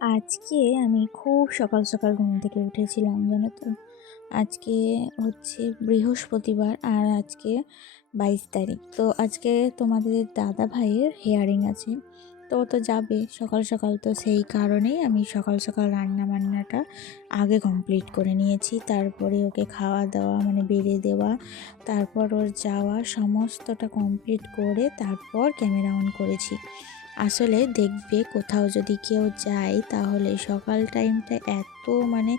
আজকে আমি খুব সকাল সকাল ঘুম থেকে উঠেছিলাম, জানো তো। আজকে হচ্ছে বৃহস্পতিবার, আর আজকে 22 তারিখ। তো আজকে তোমাদের দাদা ভাইয়ের হেয়ারিং আছে। তো ও তো যাবে সকাল সকাল, তো সেই কারণেই আমি সকাল সকাল রান্না বান্নাটা আগে কমপ্লিট করে নিয়েছি। তারপরে ওকে খাওয়া দাওয়া মানে বেড়ে দেওয়া, তারপর ওর যাওয়া সমস্তটা কমপ্লিট করে তারপর ক্যামেরা অন করেছি। আসলে দেখবে কোথাও যদি কেউ যায় তাহলে সকাল টাইমটা এত মানে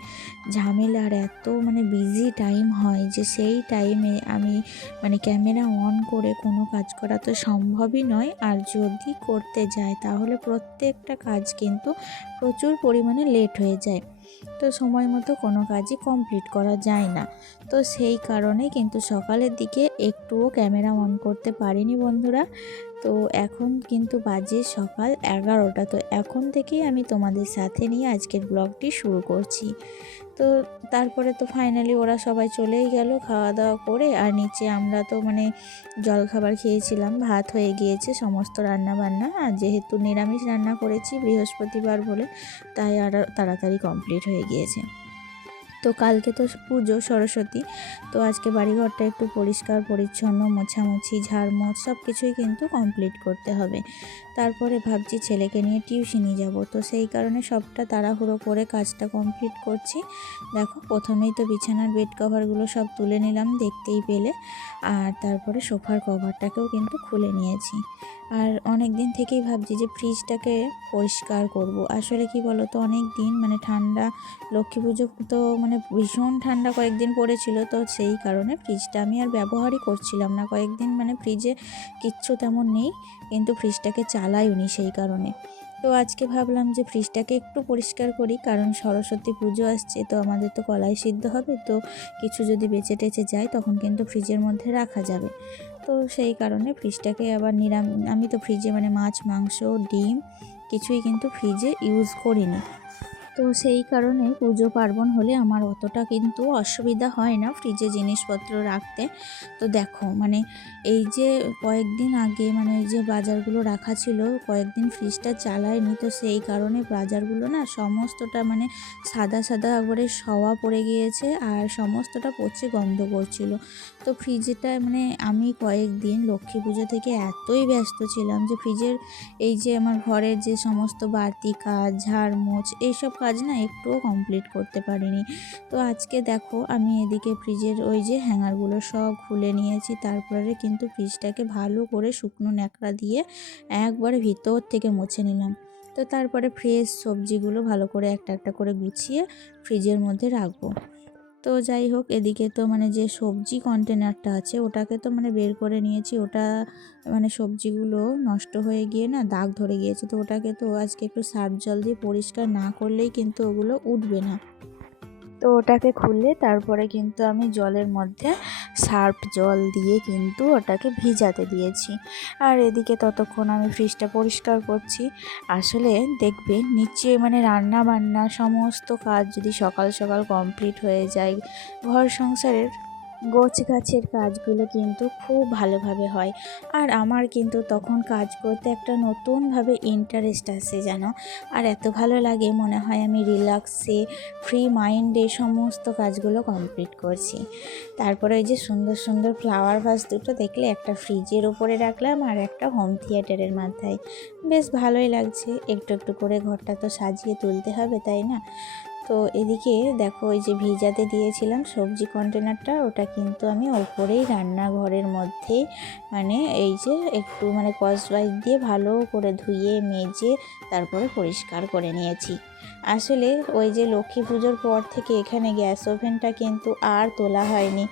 ঝামেলার, এত মানে বিজি টাইম হয় যে সেই টাইমে আমি মানে ক্যামেরা অন করে কোনো কাজ করা তো সম্ভবই নয়। আর যদি করতে যায় তাহলে প্রত্যেকটা কাজ কিন্তু প্রচুর পরিমাণে লেট হয়ে যায়, তো সময় মতো কোনো কাজই কমপ্লিট করা যায় না। তো সেই কারণে কিন্তু সকালের দিকে একটুও ক্যামেরা অন করতে পারিনি বন্ধুরা। তো এখন কিন্তু বাজে সকাল 11টা। তো এখন থেকেই আমি তোমাদের সাথে নিয়ে আজকের ব্লগটি শুরু করছি। তো তারপরে তো ফাইনালি ওরা সবাই চলেই গেল খাওয়া দাওয়া করে। আর নিচে আমরা তো মানে জলখাবার খেয়েছিলাম, ভাত হয়ে গিয়েছে সমস্ত রান্না বান্না। আর যেহেতু নিরামিষ রান্না করেছি বৃহস্পতিবার বলে, তাই আর তাড়াতাড়ি কমপ্লিট হয়ে গিয়েছে। তো কালকে তো পুজো সরস্বতী, তো আজকে বাড়িঘরটা একটু পরিষ্কার পরিচ্ছন্ন, মোছামুছি ঝাড়মোছ সব কিছুই কিন্তু কমপ্লিট করতে হবে। তারপরে ভাবছি ছেলেকে নিয়ে টিউশনি যাব, তো সেই কারণে সবটা তাড়াহুড়ো করে কাজটা কমপ্লিট করছি। দেখো প্রথমেই তো বিছানার বেড কভারগুলো সব তুলে নিলাম দেখতেই পেলে, আর তারপরে সোফার কভারটাকেও কিন্তু খুলে নিয়েছি। আর অনেক দিন থেকেই ভাবছি যে ফ্রিজটাকে পরিষ্কার করব। আসলে কি বলো তো, অনেক দিন মানে ঠান্ডা, লক্ষ্মী পুজো তো মানে ভীষণ ঠান্ডা কয়েকদিন পড়েছিল, তো সেই কারণে ফ্রিজটা আমি আর ব্যবহারই করছিলাম না কয়েকদিন, মানে ফ্রিজে কিচ্ছু তেমন নেই, কিন্তু ফ্রিজটাকে চালাইওনি সেই কারণে। তো আজকে ভাবলাম যে ফ্রিজটাকে একটু পরিষ্কার করি, কারণ সরস্বতী পুজো আসছে, তো আমাদের তো কলাই সিদ্ধ হবে, তো কিছু যদি বেঁচে টেচে যায় তখন কিন্তু ফ্রিজের মধ্যে রাখা যাবে। তো সেই কারণে ফ্রিজটাকে আবার আমি তো ফ্রিজে মানে মাছ মাংস ডিম কিছুই কিন্তু ফ্রিজে ইউজ করিনি। তো সেই কারণে পুজো পার্বণ হলে আমার অতটা কিন্তু অসুবিধা হয় না ফ্রিজে জিনিসপত্র রাখতে। তো দেখো মানে এই যে কয়েকদিন আগে মানে এই যে বাজারগুলো রাখা ছিল, কয়েকদিন ফ্রিজটা চালায়নি, তো সেই কারণে বাজারগুলো না সমস্তটা মানে সাদা সাদা একবারে সওয়া পড়ে গিয়েছে, আর সমস্তটা পচে গন্ধ করছিল। তো ফ্রিজটা মানে আমি কয়েকদিন লক্ষ্মী পুজো থেকে এতই ব্যস্ত ছিলাম যে ফ্রিজের এই যে আমার ঘরের যে সমস্ত বাড়তি কাজ ঝাড়মোছ এইসব কাজ না একটুও কমপ্লিট করতে পারিনি। তো আজকে দেখো আমি এদিকে ফ্রিজের ওই যে হ্যাঙ্গারগুলো সব খুলে নিয়েছি, তারপরে কিন্তু ফ্রিজটাকে ভালো করে শুকনো ন্যাকড়া দিয়ে একবারে ভিতর থেকে মুছে নিলাম। তো তারপরে ফ্রেশ সবজিগুলো ভালো করে একটা একটা করে গুছিয়ে ফ্রিজের মধ্যে রাখবো। তো যাই হোক, এদিকে তো মানে যে সবজি কন্টেনারটা আছে ওটাকে তো মানে বের করে নিয়েছি, ওটা মানে সবজিগুলো নষ্ট হয়ে গিয়ে না দাগ ধরে গিয়েছে, তো ওটাকে তো আজকে একটু সার্ফ জল দিয়ে পরিষ্কার না করলেই কিন্তু ওগুলো উঠবে না। তো ওটাকে খুললে তারপরে কিন্তু আমি জলের মধ্যে সার্ফ জল দিয়ে কিন্তু ওটাকে ভিজাতে দিয়েছি। আর এদিকে ততক্ষণ আমি ফ্রিজটা পরিষ্কার করছি। আসলে দেখবে নিচে মানে রান্না বান্না সমস্ত কাজ যদি সকাল সকাল কমপ্লিট হয়ে যায়, ঘর সংসারের গোছ গাছের কাজগুলো কিন্তু খুব ভালোভাবে হয়। আর আমার কিন্তু তখন কাজ করতে একটা নতুনভাবে ইন্টারেস্ট আসে যেন, আর এত ভালো লাগে মনে হয় আমি রিল্যাক্সে ফ্রি মাইন্ডে সমস্ত কাজগুলো কমপ্লিট করছি। তারপরে ওই যে সুন্দর সুন্দর ফ্লাওয়ার ভাস দুটো দেখলে, একটা ফ্রিজের ওপরে রাখলাম আর একটা হোম থিয়েটারের মাথায়, বেশ ভালোই লাগছে। একটু একটু করে ঘরটা তো সাজিয়ে তুলতে হবে, তাই না? তো এদিকে দেখো ওই যে ভিজাতে দিয়েছিলাম সবজি কন্টেনারটা, ওটা কিন্তু আমি ওপরেই রান্নাঘরের মধ্যেই মানে এই যে একটু মানে স্কচ-ব্রাইট দিয়ে ভালো করে ধুয়ে মেজে তারপরে পরিষ্কার করে নিয়েছি। আসলে ওই যে লক্ষ্মী পুজোর পর থেকে এখানে গ্যাস ওভেনটা কিন্তু আর তোলা হয়নি,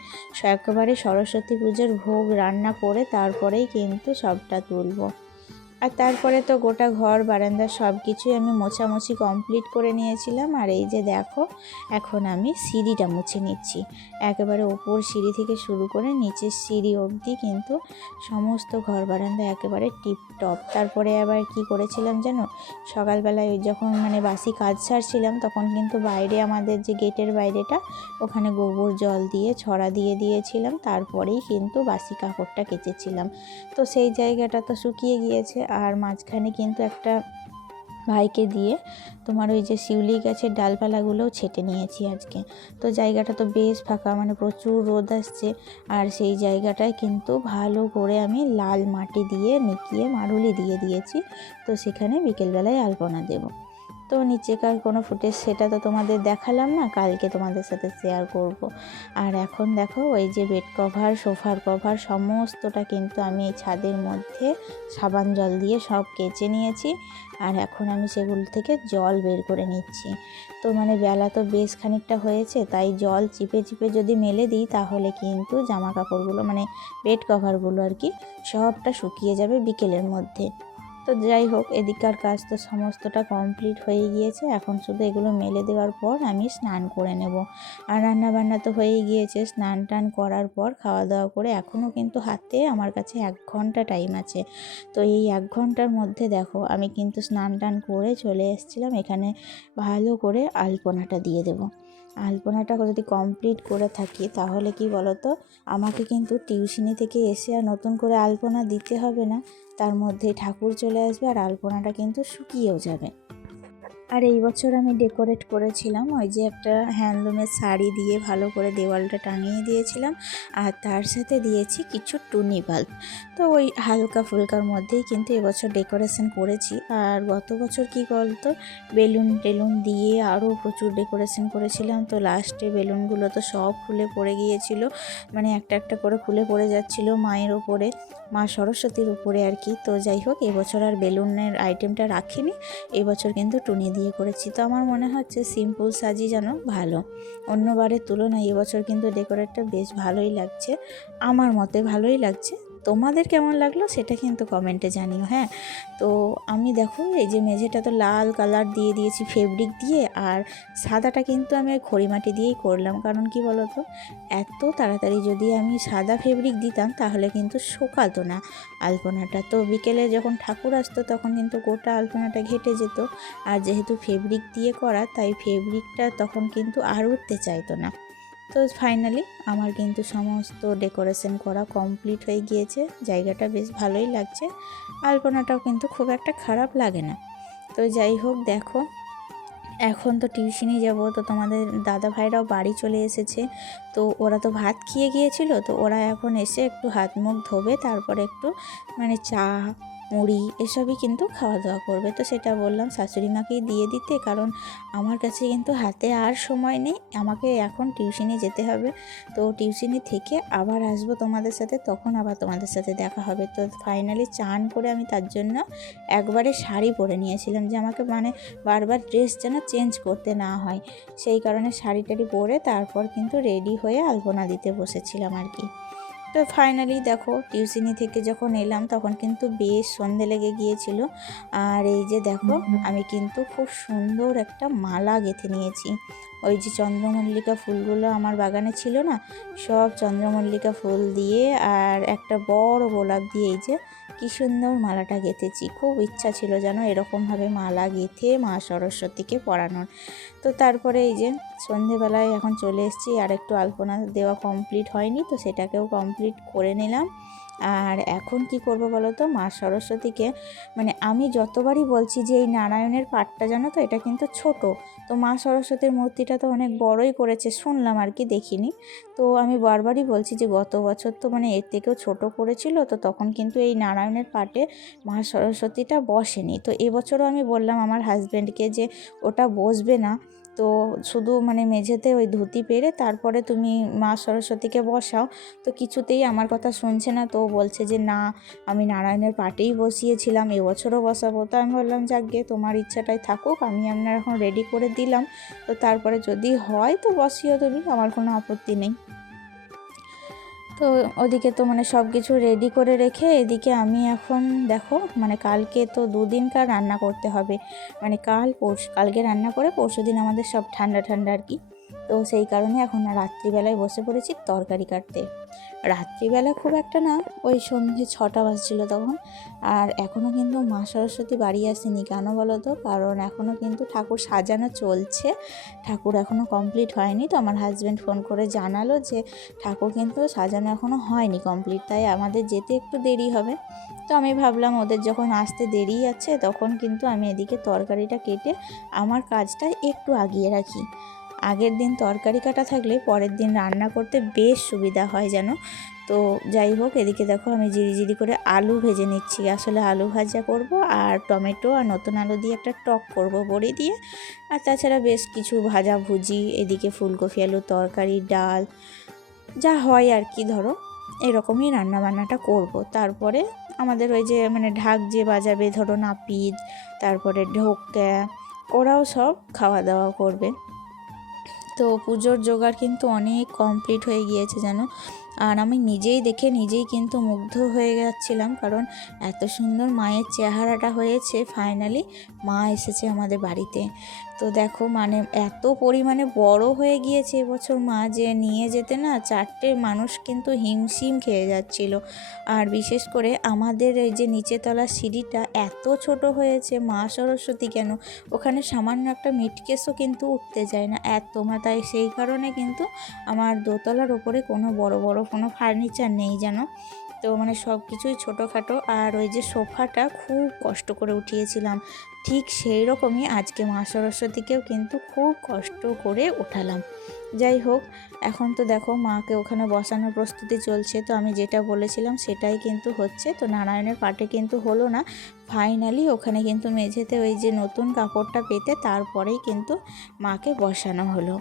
একেবারে সরস্বতী পুজোর ভোগ রান্না করে তারপরেই কিন্তু সবটা তুলব। আর তারপরে তো গোটা ঘর বারান্দা সব কিছুই আমি মোছামুছি কমপ্লিট করে নিয়েছিলাম। আর এই যে দেখো এখন আমি সিঁড়িটা মুছে নিচ্ছি, একেবারে ওপর সিঁড়ি থেকে শুরু করে নিচের সিঁড়ি অবধি কিন্তু সমস্ত ঘর বারান্দা একেবারে টিপটপ। তারপরে আবার কি করেছিলাম জানো, সকালবেলায় ওই যখন মানে বাসি কাজ সারছিলাম তখন কিন্তু বাইরে আমাদের যে গেটের বাইরেটা, ওখানে গোবর জল দিয়ে ছড়া দিয়ে দিয়েছিলাম, তারপরেই কিন্তু বাসি কাপড়টা কেচেছিলাম। তো সেই জায়গাটা তো শুকিয়ে গিয়েছে, আর মাঝখানে কিন্তু একটা ভাইকে দিয়ে তোমার ওই যে শিউলি গাছের ডালপালাগুলোও ছেটে নিয়েছি আজকে। তো জায়গাটা তো বেশ ফাঁকা, মানে প্রচুর রোদ আসছে, আর সেই জায়গাটায় কিন্তু ভালো করে আমি লাল মাটি দিয়ে নিকিয়ে মারুলি দিয়ে দিয়েছি। তো সেখানে বিকেলবেলায় আলপনা দেবো। তো নিচেকার কোনো ফুটেজ সেটা তো তোমাদের দেখালাম না, কালকে তোমাদের সাথে শেয়ার করব। আর এখন দেখো ওই যে বেড কভার, সোফার কভার সমস্তটা কিন্তু আমি এই ছাদের মধ্যে সাবান জল দিয়ে সব কেচে নিয়েছি। আর এখন আমি সেগুলো থেকে জল বের করে নিচ্ছি। তো মানে বেলা তো বেশ খানিকটা হয়েছে, তাই জল চিপে চিপে যদি মেলে দিই তাহলে কিন্তু জামা কাপড়গুলো মানে বেড কভারগুলো আর কি সবটা শুকিয়ে যাবে বিকেলের মধ্যে। তো যাই হোক, এদিককার কাজ তো সমস্তটা কমপ্লিট হয়ে গিয়েছে। এখন শুধু এগুলো মেলে দেওয়ার পর আমি স্নান করে নেব। আর রান্না বান্না তো হয়েই গিয়েছে। স্নান টান করার পর খাওয়া দাওয়া করে এখনও কিন্তু হাতে আমার কাছে 1 ঘন্টা টাইম আছে। তো এই 1 ঘন্টার মধ্যে দেখো আমি কিন্তু স্নান টান করে চলে এসেছিলাম এখানে ভালো করে আলপনাটা দিয়ে দেবো। আলপনাটা যদি কমপ্লিট করে থাকি তাহলে কি বলতো, আমাকে কিন্তু টিউশনি থেকে এসে আর নতুন করে আলপনা দিতে হবে না, তার মধ্যেই ঠাকুর চলে আসবে আর আলপনাটা কিন্তু শুকিয়েও যাবে। আর এই বছর আমি ডেকোরেট করেছিলাম ওই যে একটা হ্যান্ডলুমের শাড়ি দিয়ে ভালো করে দেওয়ালটা টাঙিয়ে দিয়েছিলাম, আর তার সাথে দিয়েছি কিছু টুনি বাল্ব। তো ওই হালকা ফুলকার মধ্যেই কিন্তু এবছর ডেকোরেশন করেছি। আর গত বছর কী বলতো, বেলুন টেলুন দিয়ে আরও প্রচুর ডেকোরেশন করেছিলাম। তো লাস্টে বেলুনগুলো তো সব খুলে পড়ে গিয়েছিল, মানে একটা একটা করে খুলে পড়ে যাচ্ছিলো মায়ের ওপরে, মা সরস্বতীর উপরে আর কি। তো যাই হোক, এবছর আর বেলুনের আইটেমটা রাখিনি, এবছর কিন্তু টুনি দিয়ে করেছি। তো আমার মনে হচ্ছে সিম্পল সাজি যেন ভালো, অন্যবারের তুলনায় এবছর কিন্তু ডেকোরেটটা বেশ ভালোই লাগছে, আমার মতে ভালোই লাগছে। তোমাদের কেমন লাগলো সেটা কিন্তু কমেন্টে জানিও। হ্যাঁ, তো আমি দেখো এই যে মেঝেটা তো লাল কালার দিয়ে দিয়েছি ফেব্রিক দিয়ে, আর সাদাটা কিন্তু আমি ওই খড়িমাটি দিয়েই করলাম। কারণ কি বলো তো, এত তাড়াতাড়ি যদি আমি সাদা ফেব্রিক দিতাম তাহলে কিন্তু শোকাতো না আলপনাটা। তো বিকেলে যখন ঠাকুর আসতো তখন কিন্তু গোটা আলপনাটা ঘেটে যেত, আর যেহেতু ফেব্রিক দিয়ে করা তাই ফেব্রিকটা তখন কিন্তু আর উঠতে চাইতো না। তো ফাইনালি আমার কিন্তু সমস্ত ডেকোরেশন করা কমপ্লিট হয়ে গিয়েছে, জায়গাটা বেশ ভালোই লাগছে, আলপনাটাও কিন্তু খুব একটা খারাপ লাগে না। তো যাই হোক দেখো, এখন তো টিউশনি যাব, তো তোমাদের দাদা ভাইরাও বাড়ি চলে এসেছে। তো ওরা তো ভাত খেয়ে গিয়েছিল, তো ওরা এখন এসে একটু হাত মুখ ধোবে, তারপরে একটু মানে চা মুড়ি এসবই কিন্তু খাওয়া দাওয়া করবে। তো সেটা বললাম শাশুড়ি মাকেই দিয়ে দিতে, কারণ আমার কাছে কিন্তু হাতে আর সময় নেই, আমাকে এখন টিউশনি যেতে হবে। তো টিউশনি থেকে আবার আসবো তোমাদের সাথে, তখন আবার তোমাদের সাথে দেখা হবে। তো ফাইনালি চান করে আমি তার জন্য একবারে শাড়ি পরে নিয়েছিলাম, যে আমাকে মানে বারবার ড্রেস যেন চেঞ্জ করতে না হয়, সেই কারণে শাড়ি টাড়ি পরে তারপর কিন্তু রেডি হয়ে আলপনা দিতে বসেছিলাম আর কি। তো ফাইনালি দেখো টিউশনি থেকে যখন এলাম তখন কিন্তু বেশ সন্ধে লেগে গিয়েছিল। আর এই যে দেখো আমি কিন্তু খুব সুন্দর একটা মালা গেঁথে নিয়েছি। ওই যে চন্দ্রমল্লিকা ফুলগুলো আমার বাগানে ছিল না, সব চন্দ্রমল্লিকা ফুল দিয়ে আর একটা বড় গোলাপ দিয়ে এই যে কী সুন্দর মালাটা গেঁথেছি। খুব ইচ্ছা ছিল যেন এরকমভাবে মালা গেঁথে মা সরস্বতীকে পরানোর। তো তারপরে এই যে সন্ধেবেলায় এখন চলে এসেছি, আর একটু আলপনা দেওয়া কমপ্লিট হয়নি, তো সেটাকেও কমপ্লিট করে নিলাম। আর এখন কি করব বলো তো, মা সরস্বতীকে মানে আমি যতবারই বলছি যে এই নারায়ণের পাঠটা জানো তো এটা কিন্তু ছোট, তো মা সরস্বতীর মূর্তিটা তো অনেক বড়ই করেছে শুনলাম আর কি, দেখিনি। তো আমি বারবারই বলছি যে গত বছর তো মানে এর থেকেও ছোট করেছিল, তো তখন কিন্তু এই নারায়ণের পাঠে মা সরস্বতীটা বসেনি। তো এবছরও আমি বললাম আমার হাজব্যান্ডকে যে ওটা বসবে না, তো শুধু মানে মেঝেতে ওই ধুতি পেরে তারপরে তুমি মা সরস্বতীকে বসাও। তো কিছুতেই আমার কথা শুনছে না, তো বলছে যে না আমি নারায়ণের পাটেই বসিয়েছিলাম, এবছরও বসাবো। তো আমি বললাম যাকগে তোমার ইচ্ছাটাই থাকুক, আমি আপনার এখন রেডি করে দিলাম, তো তারপরে যদি হয় তো বসিও তুমি, আমার কোনো আপত্তি নেই। তো ওদিকে তো মানে সব কিছু রেডি করে রেখে এদিকে আমি এখন দেখো মানে কালকে তো 2 দিনকার রান্না করতে হবে, মানে কালকে রান্না করে পরশু দিন আমাদের সব ঠান্ডা ঠান্ডা আর কি। তো সেই কারণে এখন রাত্রিবেলায় বসে পড়েছি তরকারি কাটতে। রাত্রিবেলা খুব একটা না, ওই সন্ধে 6টা বাজছিল তখন। আর এখনও কিন্তু মা সরস্বতী বাড়ি আসেনি। কেন বলো তো? কারণ এখনও কিন্তু ঠাকুর সাজানো চলছে, ঠাকুর এখনও কমপ্লিট হয়নি। তো আমার হাজব্যান্ড ফোন করে জানালো যে ঠাকুর কিন্তু সাজানো এখনও হয়নি কমপ্লিট, তাই আমাদের যেতে একটু দেরি হবে। তো আমি ভাবলাম ওদের যখন আসতে দেরি আছে তখন কিন্তু আমি এদিকে তরকারিটা কেটে আমার কাজটা একটু আগিয়ে রাখি। আগের দিন তরকারি কাটা থাকলে পরের দিন রান্না করতে বেশ সুবিধা হয় যেন। তো যাই হোক, এদিকে দেখো আমি জিরি করে আলু ভেজে নিচ্ছি। আসলে আলু ভাজা করব আর টমেটো আর নতুন আলু দিয়ে একটা টক করব বড়ি দিয়ে। আর তাছাড়া বেশ কিছু ভাজা ভুজি, এদিকে ফুলকপি আলুর তরকারি, ডাল, যা হয় আর কি, ধরো এরকমই রান্নাবান্নাটা করব। তারপরে আমাদের ওই যে ঢাক যে বাজাবে, ধরো নাপিত, তারপরে ঢোকা, ওরাও সব খাওয়া দাওয়া করবে। তো পুজোর জোগাড় কিন্তু অনেক কমপ্লিট হয়ে গিয়েছে যেন। আর আমি নিজেই দেখে নিজেই কিন্তু মুগ্ধ হয়ে যাচ্ছিলাম, কারণ এত সুন্দর মায়ের চেহারাটা হয়েছে। ফাইনালি মা এসেছে আমাদের বাড়িতে। তো দেখো এত পরিমাণে বড় হয়ে গিয়েছে এবছর মা, যে নিয়ে যেতে না 4টে মানুষ কিন্তু হিমশিম খেয়ে যাচ্ছিল। আর বিশেষ করে আমাদের এই যে নিচেতলার সিঁড়িটা এত ছোট হয়েছে, মা সরস্বতী কেন, ওখানে সামান্য একটা মিটকেসও কিন্তু উঠতে যায় না এত তাই সেই কারণে কিন্তু আমার দোতলার ওপরে কোনো বড় কোনো ফার্নিচার নেই যেন। তো সব কিছুই ছোটোখাটো। আর ওই যে সোফাটা খুব কষ্ট করে উঠিয়েছিলাম, ঠিক সেই রকমই আজকে মা সরস্বতীকেও কিন্তু খুব কষ্ট করে উঠালাম। যাই হোক, এখন তো দেখো মাকে ওখানে বসানোর প্রস্তুতি চলছে। তো আমি যেটা বলেছিলাম সেটাই কিন্তু হচ্ছে। তো নারায়ণের পাটে কিন্তু হলো না, ফাইনালি ওখানে কিন্তু মেঝেতে ওই যে নতুন কাপড়টা পেতে তারপরেই কিন্তু মাকে বসানো হলো।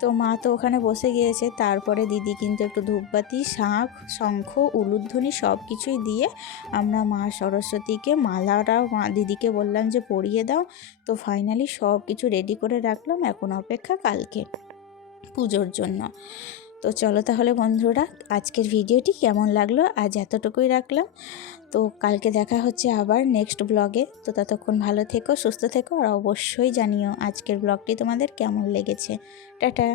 তো মা তো ওখানে বসে গিয়েছে। তারপরে দিদি কিন্তু একটু ধূপবাতি, শাঁখ, শঙ্খ, উলুধ্বনি সব কিছুই দিয়ে আমরা মা সরস্বতীকে মালাটাও দিদিকে বললাম যে পরিয়ে দাও। তো ফাইনালি সব কিছু রেডি করে রাখলাম, এখন অপেক্ষা কালকে পুজোর জন্য। তো চলো তাহলে বন্ধুরা, আজকের ভিডিওটি কেমন লাগলো আজ এতটুকুই রাখলাম। তো কালকে দেখা হচ্ছে আবার নেক্সট ব্লগে। তো ততক্ষণ ভালো থেকো, সুস্থ থেকো, আর অবশ্যই জানিও আজকের ব্লগটি তোমাদের কেমন লেগেছে। টাটা।